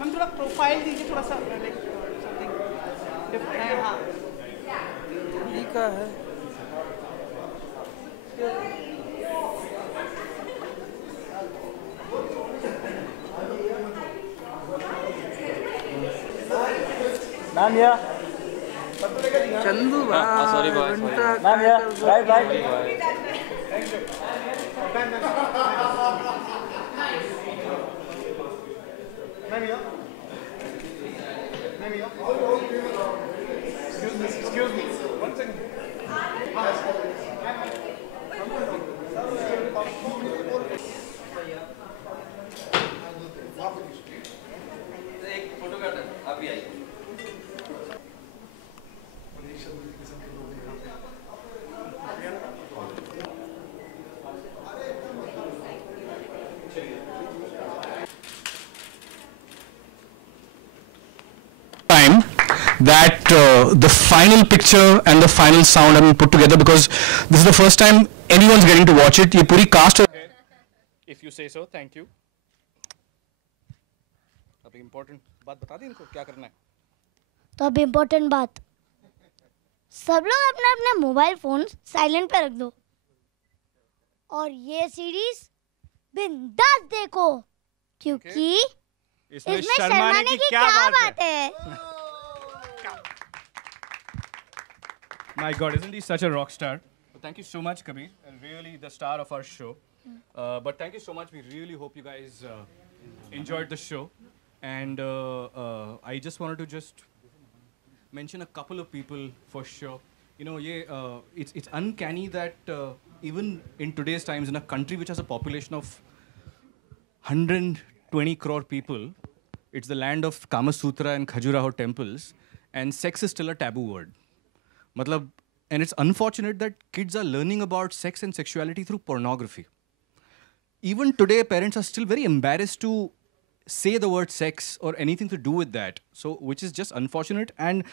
Ma'am थोड़ा profile दीजिए, थोड़ा सा लाइक समथिंग डिफरेंट। हाँ लिखा है मैम या चंदू भाई। सॉरी बॉय, मैम या right right. Excuse me. One second. एक फोटो काट आप भी आइए। Time that the final picture and the final sound have been put together, because this is the first time anyone's getting to watch it. ये पूरी cast If you say so, thank you. अब important बात बता दें इनको क्या करना है। तो अब इम्पोर्टेंट बात, सब लोग अपने अपने मोबाइल फोन साइलेंट पे रख दो और ये सीरीज बिंदास देखो, क्योंकि इसमें शर्माने की क्या बात है। My God, isn't he such a rock star? Thank you so much, Kabir, and really the star of our show. But thank you so much. We really hope you guys enjoyed the show, and I just wanted to just mention a couple of people for sure. You know, it's uncanny that even in today's times, in a country which has a population of 120 crore people, it's the land of Kama Sutra and Khajuraho temples, and sex is still a taboo word. Matlab, and it's unfortunate that kids are learning about sex and sexuality through pornography. Even today, parents are still very embarrassed to say the word sex or anything to do with that. So, which is just unfortunate. And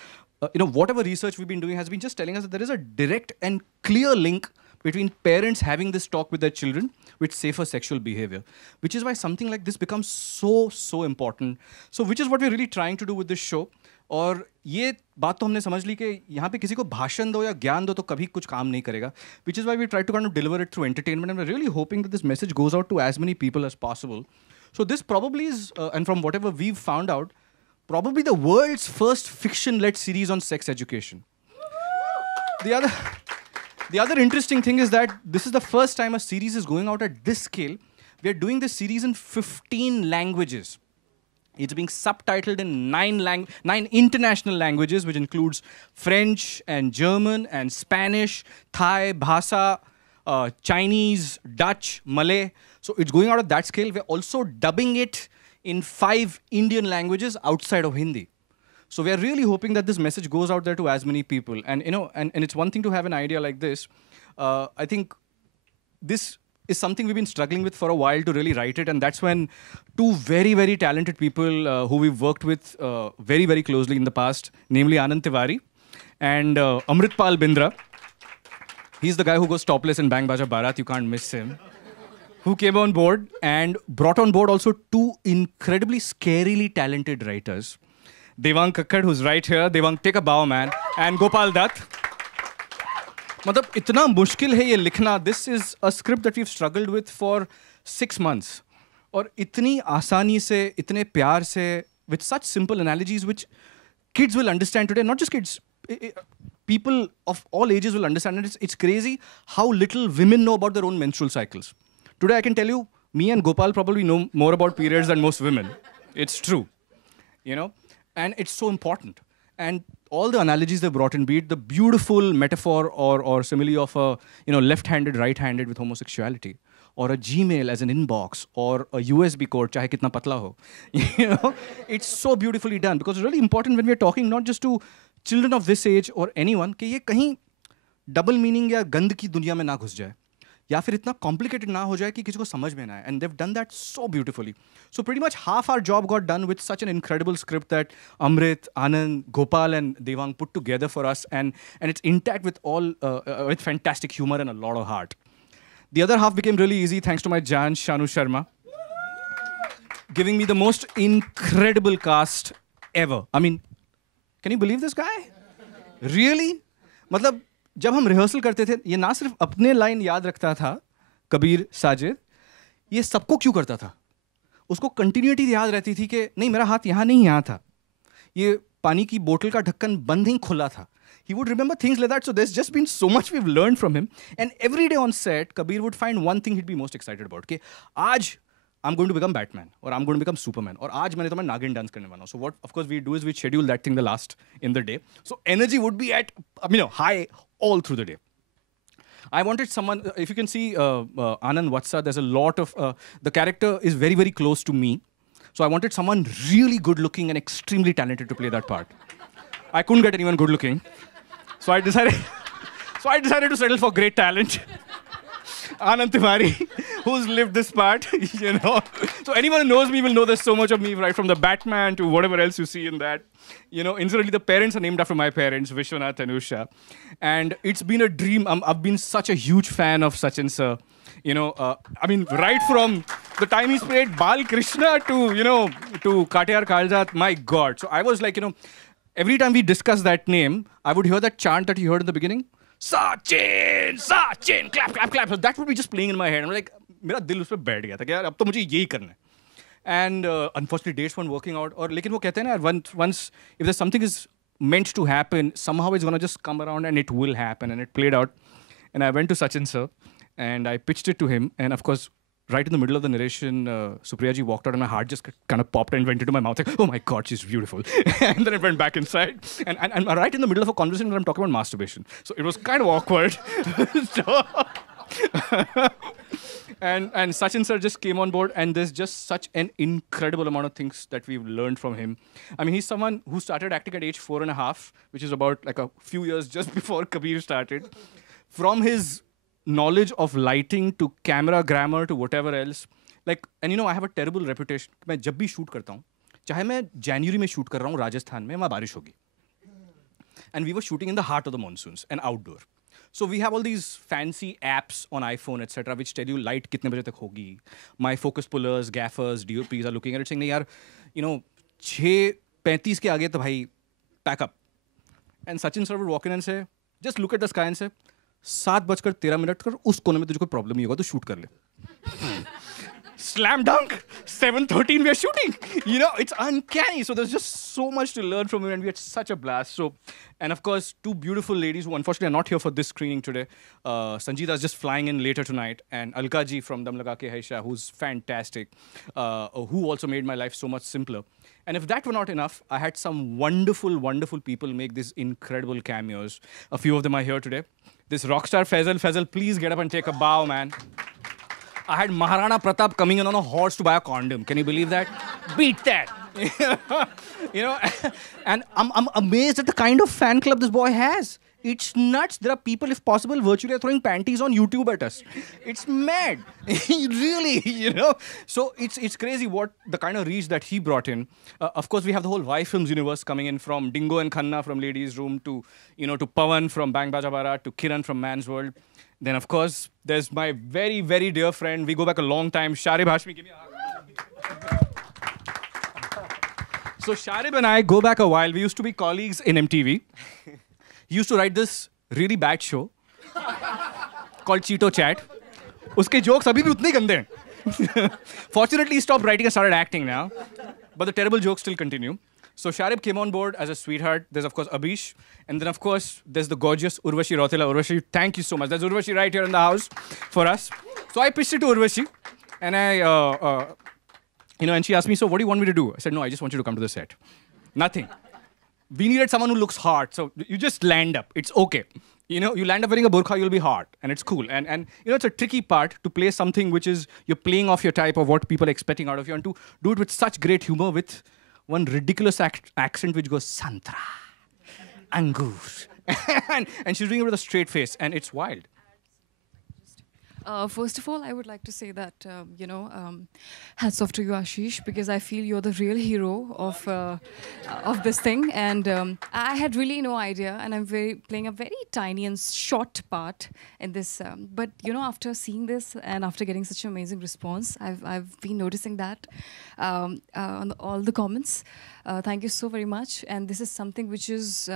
you know, whatever research we've been doing has been just telling us that there is a direct and clear link between parents having this talk with their children with safer sexual behavior, which is why something like this becomes so important. So, which is what we're really trying to do with this show. और ये बात तो हमने समझ ली कि यहाँ पे किसी को भाषण दो या ज्ञान दो तो कभी कुछ काम नहीं करेगा, which is why we try to kind of deliver it through entertainment, and we're really hoping that this message goes out to as many people as possible. So this probably is, and from whatever we've found out, probably the world's first fiction-led series on sex education. The other interesting thing is that this is the first time a series is going out at this scale. We are doing this series in 15 languages. It's being subtitled in 9 international languages, which includes French and German and Spanish, Thai, Bhasa, Chinese, Dutch, Malay. So it's going out of that scale. We're also dubbing it in 5 Indian languages outside of Hindi. So we are really hoping that this message goes out there to as many people. And and it's one thing to have an idea like this. I think this is something we've been struggling with for a while to really write it. And that's when 2 very, very talented people who we've worked with very, very closely in the past, namely Anand Tiwari and Amritpal Bindra. He's the guy who goes topless in Bang Baja Bharat. You can't miss him. Who came on board and brought on board also 2 incredibly scarily talented writers. Devang Kakkad, who's right here. Devang, take a bow, man. And Gopal Dutt. मतलब इतना मुश्किल है ये लिखना. This is a script that we've struggled with for 6 months. और इतनी आसानी से, इतने प्यार से, with such simple analogies which kids will understand today. Not just kids. People of all ages will understand it. It's crazy how little women know about their own menstrual cycles. Today I can tell you, me and Gopal probably know more about periods than most women. It's true. And it's so important. And all the analogies they brought in, be it the beautiful metaphor or simile of a left-handed, right-handed with homosexuality, or a Gmail as an inbox, or a USB code, chahe kitna patla ho. It's so beautifully done, because it's really important when we're talking not just to children of this age or anyone, कि ये कहीं double meaning या गंद की दुनिया में ना घुस जाए, या फिर इतना complicated ना हो जाए कि किसी को समझ में ना आए. And they've done that so beautifully. So pretty much half our job got done with such an incredible script that Amrit, Anand, Gopal and Devang put together for us, and it's intact with with fantastic humor and a lot of heart. The other half became really easy thanks to my Jan Shanu Sharma, giving me the most incredible cast ever. I mean, can you believe this guy? Really? मतलब जब हम rehearsal करते थे, ये ना सिर्फ अपने line याद रखता था, कबीर साजिद, ये सबको क्यों करता था? उसको कंटिन्यूटी याद रहती थी कि नहीं, मेरा हाथ यहाँ नहीं, यहाँ था. ये पानी की बोतल का ढक्कन बंद नहीं, खुला था. He would remember things like that. So there's just been so much we've learned from him. And every day on set, Kabir would find one thing he'd be most excited about. Okay, आज I'm going to become Batman, or I'm going to become Superman, or आज मैंने तो मैं नागिन dance करने वाला हूँ. So what, of course, we do is we schedule that thing the last in the day. So energy would be at high all through the day. I wanted someone, if you can see Anand Vatsa, there's a lot of, the character is very, very close to me. So I wanted someone really good looking and extremely talented to play that part. I couldn't get anyone good looking. So I decided to settle for great talent. Anand Tiwari, who's lived this part, So anyone who knows me will know there's so much of me, right from the Batman to whatever else you see in that. Incidentally, the parents are named after my parents, Vishwanath and Usha. And it's been a dream. I've been such a huge fan of Sachin sir. Right from the time he played Bal Krishna to Katiyar Kaljat, my God. So I was like, every time we discuss that name, I would hear that chant that you heard in the beginning. Sachin, Sachin, clap, clap, clap. So that would be just playing in my head. I'm like, मेरा दिल उस पे बैठ गया था कि यार अब तो मुझे यही करना है. And unfortunately, dates weren't working out. और लेकिन वो कहते हैं ना, once if there's something is meant to happen, somehow it's gonna just come around and it will happen. And it played out. And I went to Sachin sir, and I pitched it to him. And of course, right in the middle of the narration, Supriya ji walked out, and my heart just kind of popped and went into my mouth. Like, oh my God, she's beautiful. And then it went back inside. And right in the middle of a conversation where I'm talking about masturbation. So it was kind of awkward. And Sachin sir just came on board, and there's just such an incredible amount of things that we've learned from him. I mean, he's someone who started acting at age 4.5, which is about like a few years just before Kabir started. From his knowledge of lighting to camera grammar to whatever else. And I have a terrible reputation. मैं जब भी shoot करता हूँ, चाहे मैं January में shoot कर रहा हूँ राजस्थान में, वहाँ बारिश होगी. And we were shooting in the heart of the monsoons and outdoor. So we have all these fancy apps on iPhone, etc., which tell you light कितने बजे तक होगी. My focus pullers, gaffers, DOPs are looking at it saying, नहीं यार, 6:35 के आगे तो भाई pack up. And Sachin sir would walk in and say, just look at the sky and say, 7:13 कर उस कोने में तुझे कोई प्रॉब्लम नहीं होगा तो शूट कर ले. Slam dunk. 7:13 we are shooting. It's uncanny. So there's just so much to learn from him, and we had such a blast. So, and of course, 2 beautiful ladies who unfortunately are not here for this screening today. Sangeeta is just flying in later tonight, and Alka ji from Dam Laga Ke Haisha, who's fantastic, who also made my life so much simpler. And if that were not enough, I had some wonderful, wonderful people make these incredible cameos. A few of them are here today. This rockstar Faisal, please get up and take a bow, man. I had Maharana Pratap coming in on a horse to buy a condom. Can you believe that? Beat that. You know, and I'm amazed at the kind of fan club this boy has. It's nuts. There are people, if possible, virtually throwing panties on YouTube at us. It's mad. Really, you know. So it's crazy what the kind of reach that he brought in. Of course, we have the whole Y Films universe coming in, from Dingo and Khanna from Ladies Room to, you know, to Pawan from Bang Baja Barat to Kiran from Man's World. Then, of course, there's my very, very dear friend. We go back a long time, Sharib Hashmi. Give me a hug. So Sharib and I go back a while. We used to be colleagues in MTV. He used to write this really bad show called Cheeto Chat. Uske jokes abhi bhi utne gande hain. Fortunately, he stopped writing and started acting now. But the terrible jokes still continue. So Sharib came on board as a sweetheart. There's, of course, Abish. And then, of course, there's the gorgeous Urvashi Rautela. Urvashi, thank you so much. There's Urvashi right here in the house for us. So I pitched it to Urvashi. And and she asked me, so what do you want me to do? I said, no, I just want you to come to the set. Nothing. We needed someone who looks hard. So you just land up. It's okay. You know, you land up wearing a burqa, you'll be hard. And it's cool. And you know, it's a tricky part to play something which is, you're playing off your type of what people are expecting out of you. And to do it with such great humor with one ridiculous accent which goes, Santra, Angur. and she's doing it with a straight face. And it's wild. First of all, I would like to say that, hats off to you, Ashish, because I feel you're the real hero of this thing. And I had really no idea, and I'm playing a very tiny and short part in this. But, you know, after seeing this and after getting such an amazing response, I've been noticing that on all the comments. Thank you so very much. And this is something which is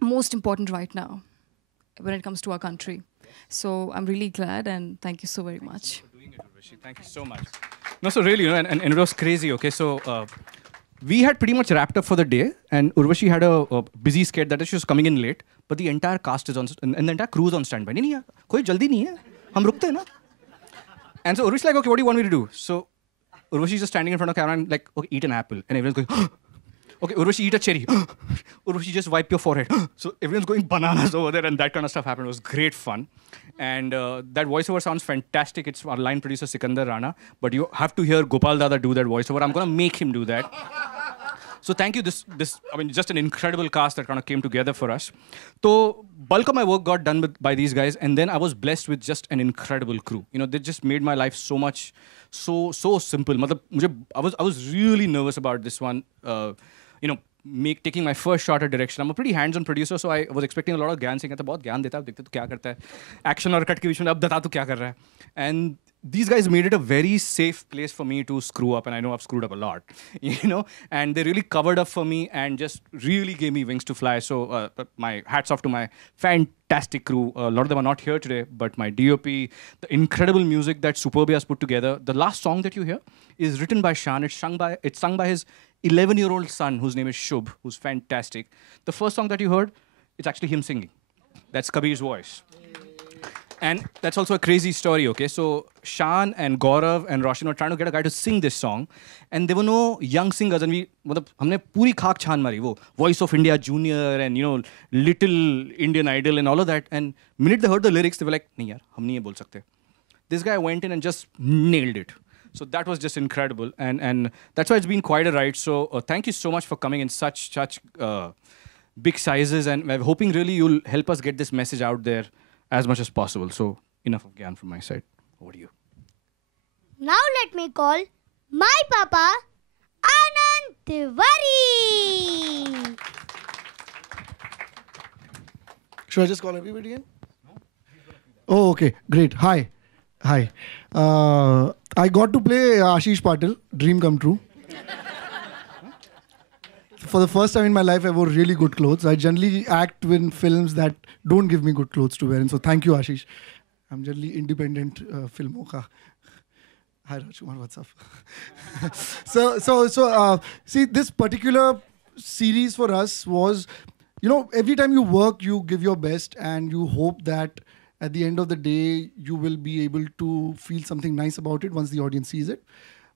most important right now when it comes to our country. So I'm really glad, and thank you so very much. Thank you for doing it, Urvashi. Thank you so much. No, so really, you know, and it was crazy, okay? So we had pretty much wrapped up for the day, and Urvashi had a busy skate that she was coming in late, but the entire cast is on, and the entire crew is on standby. Nahi, nahi, koi jaldi nahi hai. Hum rukte hai na. And so Urvashi's like, okay, what do you want me to do? So Urvashi's just standing in front of the camera and like, okay, eat an apple. And everyone's going, okay, Urvashi, eat a cherry. Urvashi, just wipe your forehead. So everyone's going bananas over there, and that kind of stuff happened. It was great fun. And that voiceover sounds fantastic. It's our line producer, Sikandar Rana. But you have to hear Gopal Dada do that voiceover. I'm going to make him do that. So thank you. I mean, just an incredible cast that kind of came together for us. So bulk of my work got done by these guys. And then I was blessed with just an incredible crew. You know, they just made my life so much, so simple. I was really nervous about this one. You know, taking my first shot at direction. I'm a pretty hands-on producer, so I was expecting a lot of Gyan Singh. I बहुत ज्ञान देता है, देखते तो क्या करता है. Action और cut के बीच में अब बता तो क्या कर रहा है. And these guys made it a very safe place for me to screw up, and I know I've screwed up a lot, you know. And they really covered up for me and just really gave me wings to fly. So my hats off to my fantastic crew. A lot of them are not here today, but my DOP, the incredible music that Superbia has put together. The last song that you hear is written by Shan. It's sung by his 11-year-old son, whose name is Shubh, who's fantastic. The first song that you heard, it's actually him singing. That's Kabir's voice. And that's also a crazy story, okay? So Shan and Gaurav and Roshan were trying to get a guy to sing this song. And there were no young singers. And हमने पूरी खाक छान मारी, वो Voice of India Junior and, you know, Little Indian Idol and all of that. And the minute they heard the lyrics, they were like, नहीं यार, हम नहीं ये बोल सकते. This guy went in and just nailed it. So that was just incredible. And that's why it's been quite a ride. So thank you so much for coming in such big sizes. And we're hoping really you'll help us get this message out there as much as possible. So enough of Gyan from my side. Over to you. Now let me call my papa, Anand Tiwari. Should I just call everybody in? Oh, okay. Great. Hi. I got to play Ashish Patil, dream come true. For the first time in my life, I wore really good clothes. I generally act in films that don't give me good clothes to wear. And so thank you, Ashish. I'm generally independent filmon ka. Hi, Rajkumar, what's up? So, see, this particular series for us was, you know, every time you work, you give your best and you hope that at the end of the day, you will be able to feel something nice about it once the audience sees it.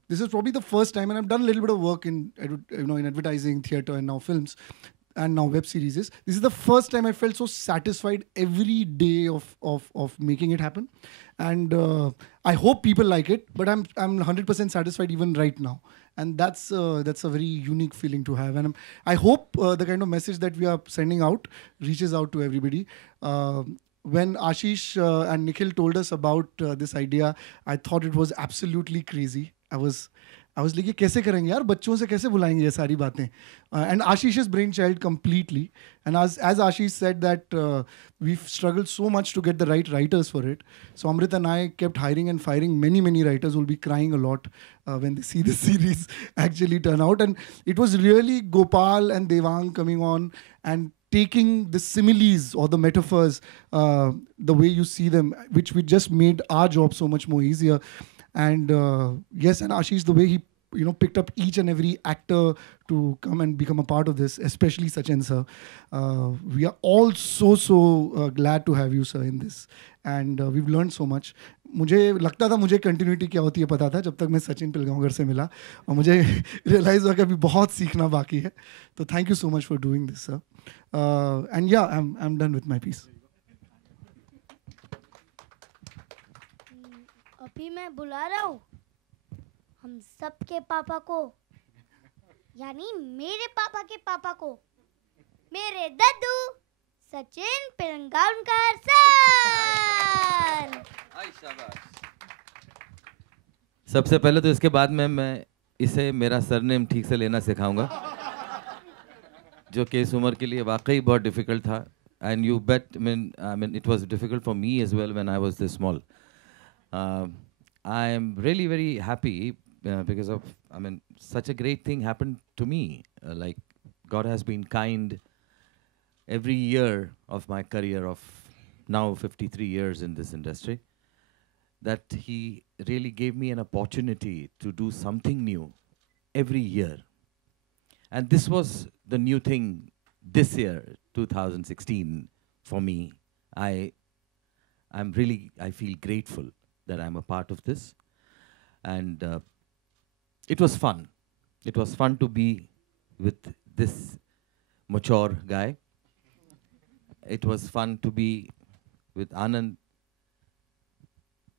This is probably the first time, and I've done a little bit of work in advertising, theatre, and now films, and now web series. This is the first time I felt so satisfied every day of making it happen. and I hope people like it. But I'm 100% satisfied even right now, and that's a very unique feeling to have. And I hope the kind of message that we are sending out reaches out to everybody. When Ashish and Nikhil told us about this idea, I thought it was absolutely crazy. I was like, ये कैसे करेंगे यार, बच्चों से कैसे बुलाएंगे ये सारी बातें? And Ashish's brainchild completely. And as Ashish said that we've struggled so much to get the right writers for it. So Amrit and I kept hiring and firing many writers who will be crying a lot when they see the series actually turn out. And it was really Gopal and Devang coming on and taking the similes or the metaphors, the way you see them, which we just made our job so much more easier. And yes, and Ashish, the way he picked up each and every actor to come and become a part of this, especially Sachin sir. We are all so glad to have you, sir, in this. And we've learned so much. मुझे लगता था मुझे continuity क्या होती है पता था जब तक मैं सचिन पिलगांवकर से मिला, और मुझे रियलाइज हुआ कि अभी बहुत सीखना बाकी है. तो thank you so much for doing this sir. And yeah I am done with my piece. अभी मैं बुला रहा हूँ हम सबके पापा को, यानी मेरे पापा के पापा को, मेरे दद्दू सचिन पिलगांवकर सर. सबसे पहले तो इसके बाद में मैं इसे मेरा सरनेम ठीक से लेना सिखाऊंगा, जो कि इस उम्र के लिए वाकई बहुत डिफिकल्ट था. And you bet, I mean it was difficult for me as well when I was this small. I am really very happy because of, such a great thing happened to me. Like God has been kind every year of my career of now 53 years in this industry, that He really gave me an opportunity to do something new every year. And this was the new thing this year, 2016, for me. I feel grateful that I'm a part of this. And it was fun. It was fun to be with this mature guy. It was fun to be with Anand.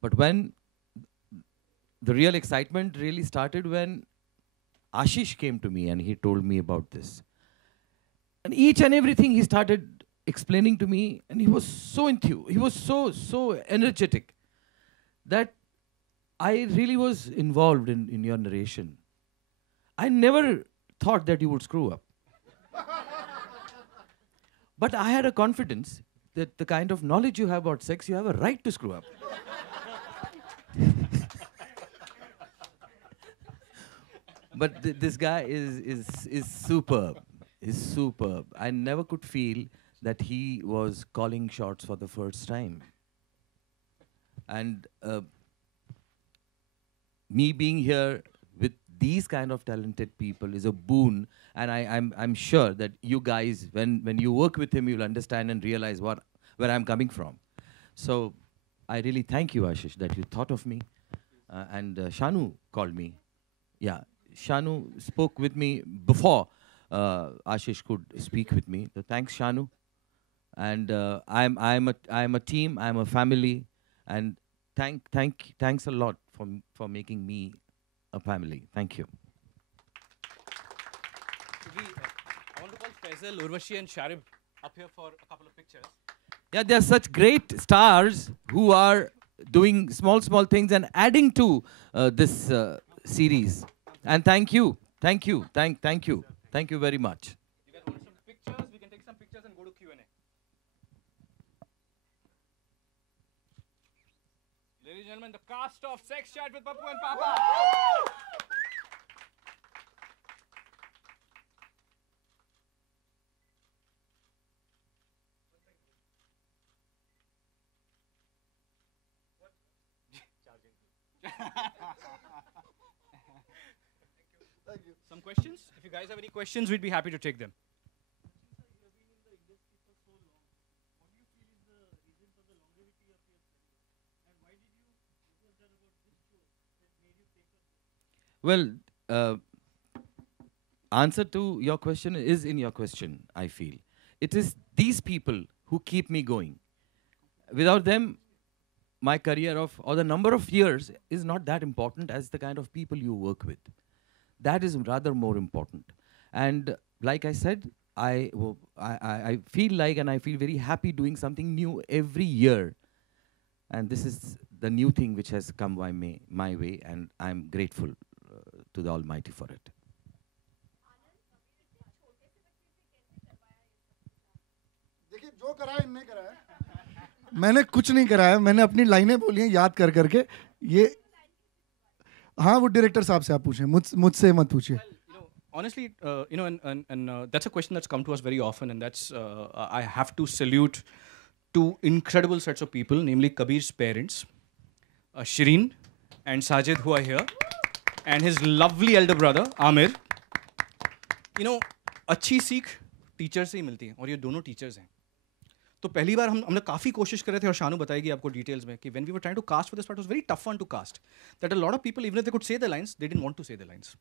But when the real excitement really started when Ashish came to me and he told me about this. And each and everything he started explaining to me, and he was so enthused, he was so energetic, that I really was involved in your narration. I never thought that you would screw up. But I had a confidence that the kind of knowledge you have about sex, you have a right to screw up. But this guy is superb. He's superb. I never could feel that he was calling shots for the first time. And me being here with these kind of talented people is a boon. And I'm sure that you guys, when you work with him, you'll understand and realize where I'm coming from. So I really thank you, Ashish, that you thought of me. And Shanu called me. Yeah, Shanu spoke with me before Ashish could speak with me. So thanks, Shanu. And I'm a team. I'm a family. And thanks a lot for making me a family. Thank you. I want to call Faisal, Urvashi, and Sharib up here for a couple of pictures. Yeah, there are such great stars who are doing small things and adding to this series. And thank you very much. You guys want some pictures? We can take some pictures and go to Q&A. Ladies and gentlemen, the cast of Sex Chat with Pappu and Papa. Thank you. Some questions? If you guys have any questions, we'd be happy to take them. Well, answer to your question is in your question, I feel. It is these people who keep me going. Without them, my career of, or the number of years is not that important as the kind of people you work with. That is rather more important. And like I said, I feel like, and I feel very happy doing something new every year. And this is the new thing which has come my way, and I'm grateful to the Almighty for it. देखिए जो करा है इनने करा है, मैंने कुछ नहीं करा है, मैंने अपनी लाइनें बोली हैं याद कर करके. ये हाँ वो डायरेक्टर साहब से आप पूछें, मुझसे मत पूछिए. Honestly, that's a question that's come to us very often, and that's I have to salute two incredible sets of people, namely Kabir's parents, Shireen and Sajid, who are here, and his lovely elder brother, Amir. अच्छी सीख teacher से ही मिलती है, और ये दोनों teachers हैं. तो पहली बार हमने काफ़ी कोशिश कर रहे थे, और शानू बताएगी आपको डिटेल्स में, कि when we were trying to cast for this part, it was very tough one to cast. That a lot of people, even if they could say the lines, they didn't want to say the lines.